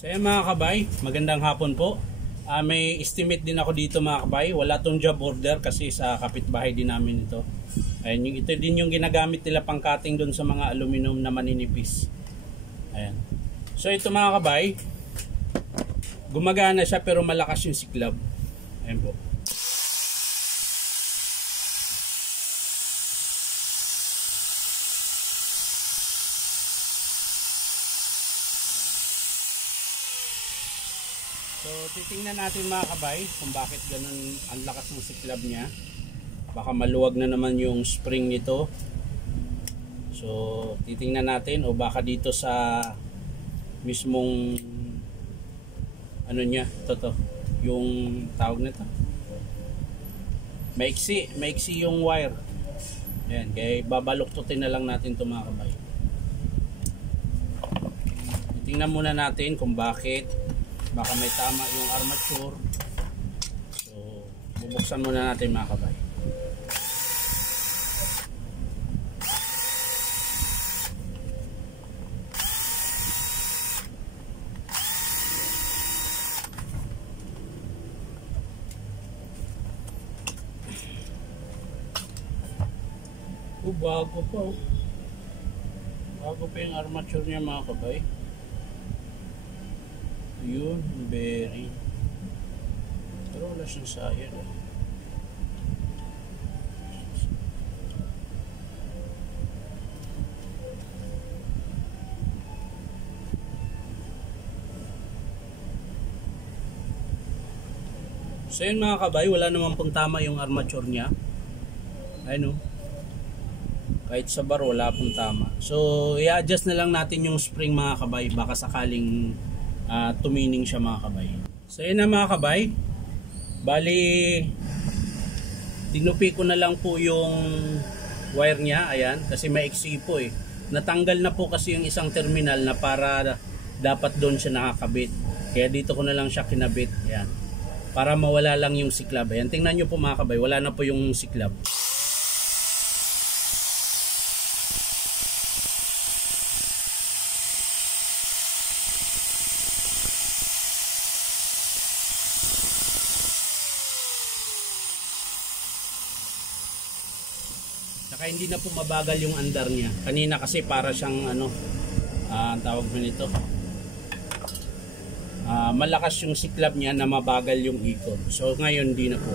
So yan mga kabay, magandang hapon po. May estimate din ako dito mga kabay. Wala tong job order kasi sa kapitbahay din namin ito. Ayan, ito din yung ginagamit nila pang cutting doon sa mga aluminum na maninipis. Ayan. So ito mga kabay, gumagana siya pero malakas yung siklab. Ayan po. So titingnan natin mga kabay kung bakit ganun ang lakas ng siklab niya. Baka maluwag na naman yung spring nito. So titingnan natin o baka dito sa mismong ano niya, ito yung tawag nito. Maiksi yung wire. Ayan, kaya babaluktutin na lang natin ito mga kabay. Titingnan muna natin kung bakit. Baka may tama yung armature. So bubuksan muna natin mga kabay. Bago pa oh. Bago pa yung armature niya mga kabay. Yun, bearing. Pero wala siyang sayad eh. So yun mga kabay, wala naman pong tama yung armature niya. Ayun o. Kahit sa bar wala pong tama. So i-adjust na lang natin yung spring mga kabay. Baka sakaling tumining siya mga kabay. So yun na mga kabay. Bali tinupi ko na lang po yung wire niya. Ayan. Kasi maiksi po eh. Natanggal na po kasi yung isang terminal na para dapat doon siya nakakabit. Kaya dito ko na lang siya kinabit. Ayan. Para mawala lang yung siklab. Ayan. Tingnan nyo po mga kabay. Wala na po yung siklab. Saka hindi na po mabagal yung andar niya. Kanina kasi para siyang ano, ang tawag mo nito. Malakas yung siklab niya na mabagal yung ikot. So ngayon hindi na po.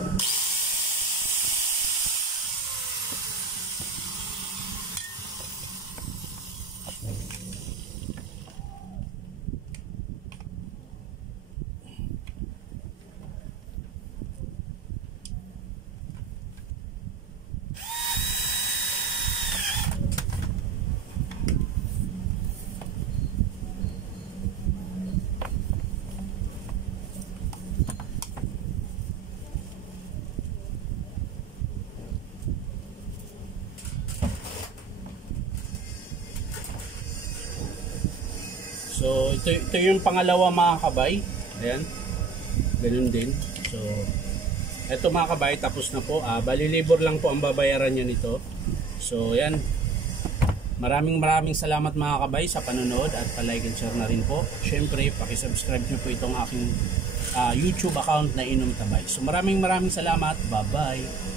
So ito yung pangalawa mga kabay. Ayan. Ganun din. So ito mga kabay tapos na po. Bali labor lang po ang babayaran niya nito. So ayan. Maraming salamat mga kabay sa panonood at pa-like and share na rin po. Syempre, paki-subscribe niyo po itong aking YouTube account na Inom Tabay. So maraming salamat. Bye-bye.